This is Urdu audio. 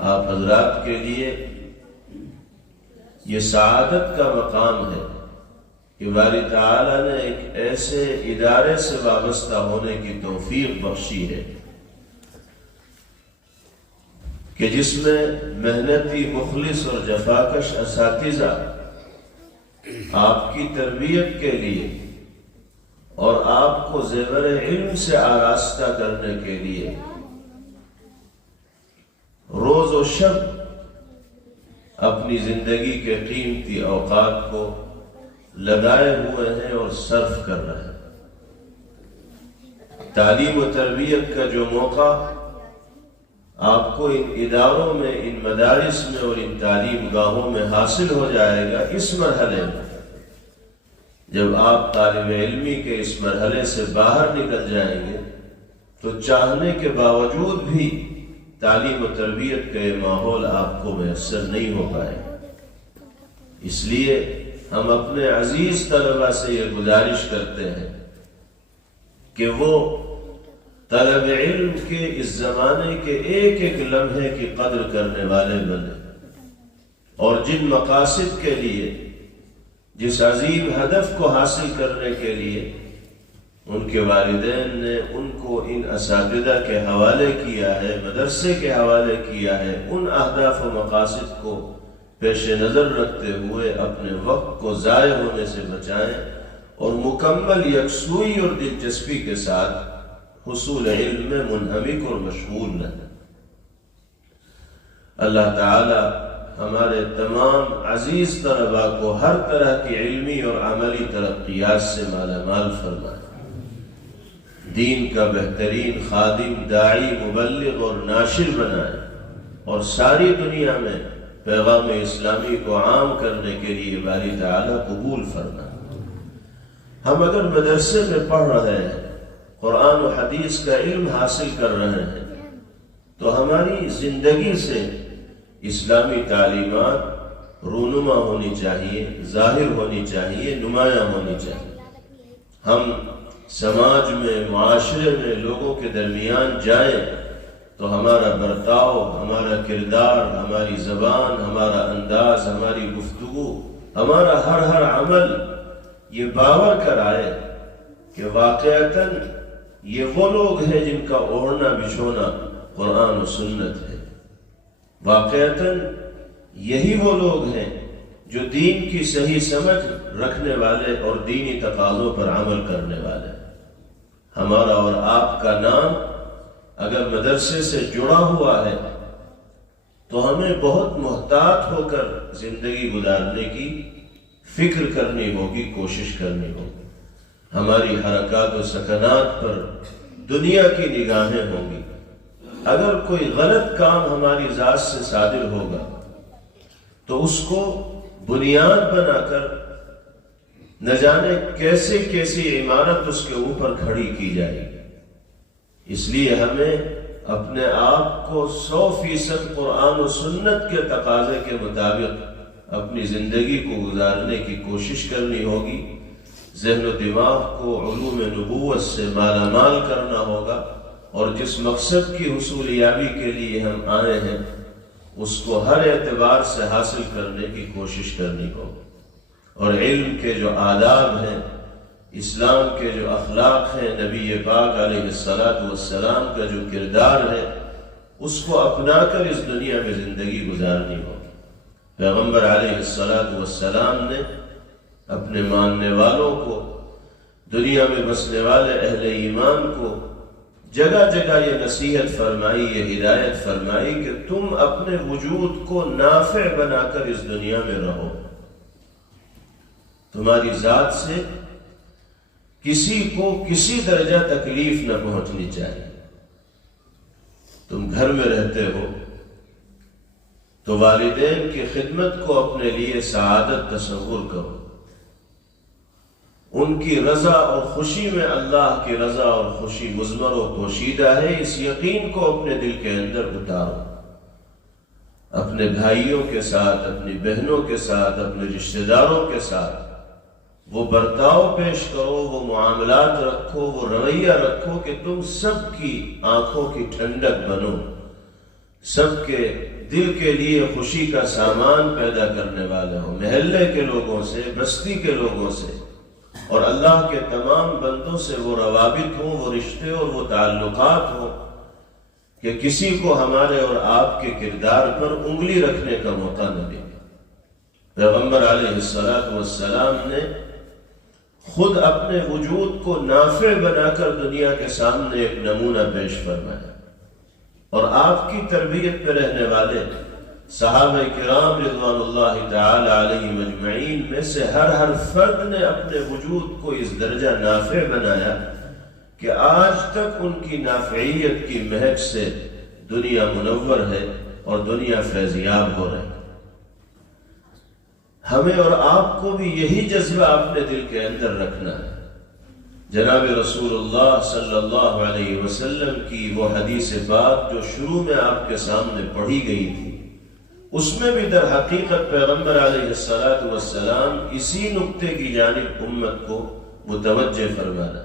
آپ حضرات کے لیے یہ سعادت کا مقام ہے کہ باری تعالیٰ نے ایک ایسے ادارے سے وابستہ ہونے کی توفیق بخشی ہے کہ جس میں محنتی، مخلص اور جفاکش اساتذہ آپ کی تربیت کے لیے اور آپ کو زیور علم سے آراستہ کرنے کے لیے روز و شب اپنی زندگی کے قیمتی اوقات کو لگائے ہوئے ہیں اور صرف کر رہے ہیں۔ تعلیم و تربیت کا جو موقع آپ کو ان اداروں میں، ان مدارس میں اور ان تعلیم گاہوں میں حاصل ہو جائے گا، اس مرحلے میں جب آپ طالب علمی کے اس مرحلے سے باہر نکل جائیں گے تو چاہنے کے باوجود بھی تعلیم و تربیت کا یہ ماحول آپ کو میسر نہیں ہو پائے گا۔ اس لیے ہم اپنے عزیز طلبہ سے یہ گزارش کرتے ہیں کہ وہ طلب علم کے اس زمانے کے ایک ایک لمحے کی قدر کرنے والے بنے، اور جن مقاصد کے لیے، جس عظیم ہدف کو حاصل کرنے کے لیے ان کے والدین نے ان کو ان اساتذہ کے حوالے کیا ہے، مدرسے کے حوالے کیا ہے، ان اہداف و مقاصد کو پیش نظر رکھتے ہوئے اپنے وقت کو ضائع ہونے سے بچائیں اور مکمل یکسوئی اور دلچسپی کے ساتھ حصول علم میں منہمک اور مشغول رہیں۔ اللہ تعالی ہمارے تمام عزیز طلباء کو ہر طرح کی علمی اور عملی ترقیات سے مالا مال فرمائے، دین کا بہترین خادم، داعی، مبلغ اور ناشر بنائے، اور ساری دنیا میں پیغام اسلامی کو عام کرنے کے لیے باری تعالیٰ قبول فرمائے۔ ہم اگر مدرسے میں پڑھ رہے ہیں، قرآن و حدیث کا علم حاصل کر رہے ہیں، تو ہماری زندگی سے اسلامی تعلیمات رونما ہونی چاہیے، ظاہر ہونی چاہیے، نمایاں ہونی چاہیے۔ ہم سماج میں، معاشرے میں لوگوں کے درمیان جائیں تو ہمارا برتاؤ، ہمارا کردار، ہماری زبان، ہمارا انداز، ہماری گفتگو، ہمارا ہر عمل یہ باور کرائے کہ واقعتاً یہ وہ لوگ ہیں جن کا اوڑھنا بچھونا قرآن و سنت ہے، واقعتاً یہی وہ لوگ ہیں جو دین کی صحیح سمجھ رکھنے والے اور دینی تقاضوں پر عمل کرنے والے۔ ہمارا اور آپ کا نام اگر مدرسے سے جڑا ہوا ہے تو ہمیں بہت محتاط ہو کر زندگی گزارنے کی فکر کرنی ہوگی، کوشش کرنی ہوگی۔ ہماری حرکات و سکنات پر دنیا کی نگاہیں ہوں گی۔ اگر کوئی غلط کام ہماری ذات سے صادر ہوگا تو اس کو بنیاد بنا کر نہ جانے کیسے کیسی عمارت اس کے اوپر کھڑی کی جائے گی۔ اس لیے ہمیں اپنے آپ کو 100% قرآن و سنت کے تقاضے کے مطابق اپنی زندگی کو گزارنے کی کوشش کرنی ہوگی، ذہن و دماغ کو علوم نبوت سے مالا مال کرنا ہوگا، اور جس مقصد کی حصول یابی کے لیے ہم آئے ہیں اس کو ہر اعتبار سے حاصل کرنے کی کوشش کرنی ہوگی۔ اور علم کے جو آداب ہیں، اسلام کے جو اخلاق ہیں، نبی پاک علیہ السلام کا جو کردار ہے، اس کو اپنا کر اس دنیا میں زندگی گزارنی ہوگی۔ پیغمبر علیہ السلام نے اپنے ماننے والوں کو، دنیا میں بسنے والے اہل ایمان کو جگہ جگہ یہ نصیحت فرمائی، یہ ہدایت فرمائی کہ تم اپنے وجود کو نافع بنا کر اس دنیا میں رہو۔ تمہاری ذات سے کسی کو کسی درجہ تکلیف نہ پہنچنی چاہیے۔ تم گھر میں رہتے ہو تو والدین کی خدمت کو اپنے لیے سعادت تصور کرو، ان کی رضا اور خوشی میں اللہ کی رضا اور خوشی مضمر و پوشیدہ ہے، اس یقین کو اپنے دل کے اندر اتارو۔ اپنے بھائیوں کے ساتھ، اپنی بہنوں کے ساتھ، اپنے رشتہ داروں کے ساتھ وہ برتاؤ پیش کرو، وہ معاملات رکھو، وہ رویہ رکھو کہ تم سب کی آنکھوں کی ٹھنڈک بنو، سب کے دل کے لیے خوشی کا سامان پیدا کرنے والے ہوں، محلے کے لوگوں سے، بستی کے لوگوں سے اور اللہ کے تمام بندوں سے وہ روابط ہوں، وہ رشتے اور وہ تعلقات ہوں کہ کسی کو ہمارے اور آپ کے کردار پر انگلی رکھنے کا موقع نہ ملے۔ پیغمبر علیہ السلام نے خود اپنے وجود کو نافع بنا کر دنیا کے سامنے ایک نمونہ پیش فرمایا، اور آپ کی تربیت پہ رہنے والے صحابہ کرام رضوان اللہ تعالی علیہم اجمعین میں سے ہر فرد نے اپنے وجود کو اس درجہ نافع بنایا کہ آج تک ان کی نافعیت کی مہک سے دنیا منور ہے اور دنیا فیضیاب ہو رہی ہے۔ ہمیں اور آپ کو بھی یہی جذبہ اپنے دل کے اندر رکھنا ہے۔ جناب رسول اللہ صلی اللہ علیہ وسلم کی وہ حدیث پاک جو شروع میں آپ کے سامنے پڑھی گئی تھی، اس میں بھی در حقیقت پیغمبر علیہ السلام اسی نقطے کی جانب امت کو متوجہ فرمانا